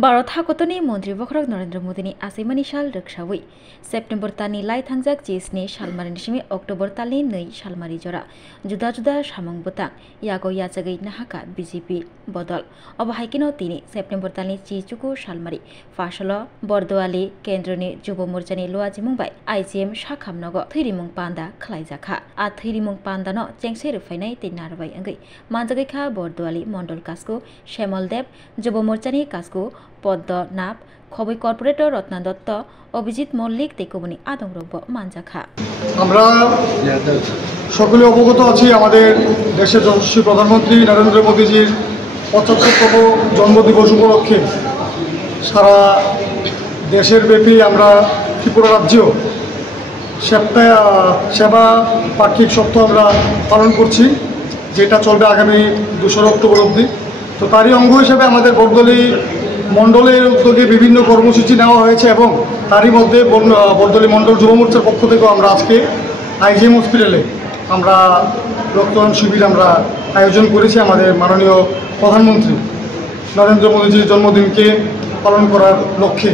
भारत हाकतनि मन्त्री बखरक नरेन्द्र मोदीनि आसैमानि साल रोखसावै सेप्टेम्बर तानि लाइ थांजाक जिस्नि सालमारिनि सिमी अक्टोबर तालनि 2 सालमारि जरा जुदा जुदा सामंग बता यागो याचगै नाहाका बीजेपी बदल अब हाइकिनो तिनि सेप्टेम्बर तालनि चिचुकु सालमारि फासल बरदोआली केन्द्रनि जुब मोर्चानि लोवाजि मुंबाय आइजिएम साखामनग थैरिमुं पान्दा खलाइजाखा आ थैरिमुं पान्दानो चेंसे रुफाइनाय तिनारबाय अंगै मानजागैखा बरदोआली मण्डल कास्को श्यामल देव जुब मोर्चानि कास्को পদ্মনাভ খবৈ কর্পোরেটর রত্না দত্ত অভিজিৎ মল্লিক তেকবনি আদংরব্য মানজাখা আমরা সকলে অবগত আছি আমাদের দেশের যশস্বী প্রধানমন্ত্রী নরেন্দ্র মোদীজির ৭৫তম জন্মদিবস উপলক্ষে সারা দেশের ব্যাপী আমরা ত্রিপুরা রাজ্য সেবা পাক্ষিক সপ্তাহ আমরা পালন করছি, যেটা চলবে আগামী ২ অক্টোবর অবধি। তো তারই অঙ্গ হিসেবে আমাদের বরদলি মণ্ডলের উদ্যোগে বিভিন্ন কর্মসূচি নেওয়া হয়েছে এবং তারই মধ্যে বরদলি মণ্ডল যুব মোর্চার পক্ষ থেকেও আমরা আজকে আইজিএম হসপিটালে আমরা রক্তদান শিবির আমরা আয়োজন করেছি আমাদের মাননীয় প্রধানমন্ত্রী নরেন্দ্র মোদীজির জন্মদিনকে পালন করার লক্ষ্যে।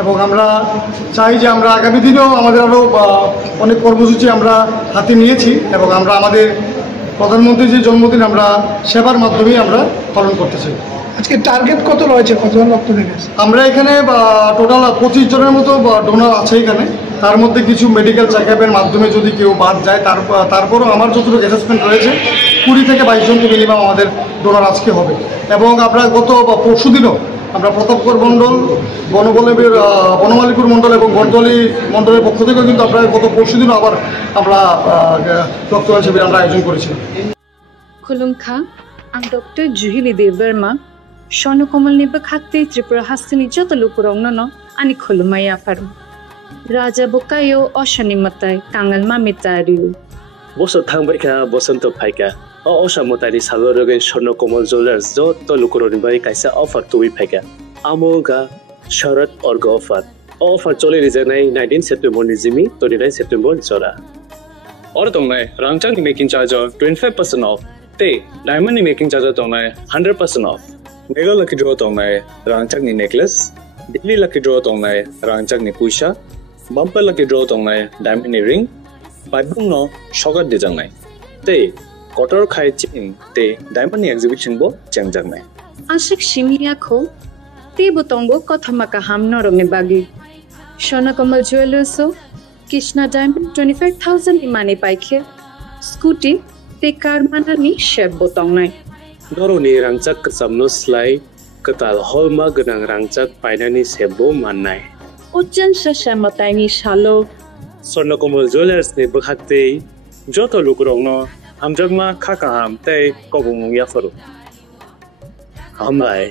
এবং আমরা চাই যে আমরা আগামী দিনেও আমাদের আরও অনেক কর্মসূচি আমরা হাতে নিয়েছি এবং আমরা আমাদের প্রধানমন্ত্রীর যে জন্মদিন আমরা সেবার মাধ্যমেই আমরা পালন করতে চাই। আজকে টার্গেট কত রয়েছে, কতজন রক্ত দিয়েছে? আমরা এখানে টোটাল 25 জনের মতো ডোনার আছে এখানে। তার মধ্যে কিছু মেডিকেল চেকআপের মাধ্যমে যদি কেউ বাদ যায় তারপরও আমার যতটুকু অ্যাসেসমেন্ট রয়েছে 20 থেকে 22 জনকে মিনিমাম আমাদের ডোনার আজকে হবে। এবং আমরা গত পরশুদিনও আমরা প্রতাপগড় মণ্ডল বনমালীপুর মণ্ডল এবং বরদলি মণ্ডলের পক্ষ থেকেও কিন্তু আমরা গত পরশুদিনও আবার আমরা রক্তদান শিবির আমরা আয়োজন করেছিলাম। खुलुमखा आं डॉक्टर जुहिली देवबर्मा स्वर्णकमलनि बखाते त्रिपुरा हास्तिनि जत लुकुरावनो आनि खुलुमाया फार राजा बुकायो अशनि मताय कांगल मामितारिउ बसो थांबायखा बसंत फायका अशा मतारि सागरगै स्वर्णकमल ज्वेलर्स जत लुकुरावनि बाय कायसा अफर तुइ फायका आमोगा शरद अर्ग अफर चले रिजनाय 19 सेप्टेम्बर नि जिमि 29 सेप्टेम्बर जरा और तंगनाय रांगचांग मेकिंग चार्ज 25% ऑफ ते डायमंड मेकिंग चार्ज तंगनाय 100% ऑफ मेगा लकी ड्रॉ तंगनाय रांगचांग नि नेकलेस डेली लकी ड्रॉ तंगनाय रांगचांग नि पुइसा बम्पर लकी ड्रॉ तंगनाय डायमंड नि रिंग पाइबुंग नो शगर दे जंगनाय ते कटर खाय चिन ते डायमंड नि एग्जीबिशन बो चंगजंगनाय आशिक शिमिया खो ते बोतंगो कथमाका हामनो रंगे बागी स्वर्णकमल ज्वेलर्स कृष्णा डायमंड 25,000 इमाने पाइखे स्कूटी ते कार मानानि शेप बोतंगनाय दरोनि रांचाक कसामनो स्लाइ कताल हलमा गनां रांचाक पाइनानि सेबो माननाय उज्जन शशमताइनि शालो स्वर्णकमल ज्वेलर्स ने बखाते जत लुकुरावनो हामजगमा खाका हाम तै कबुं याफरो हामलाय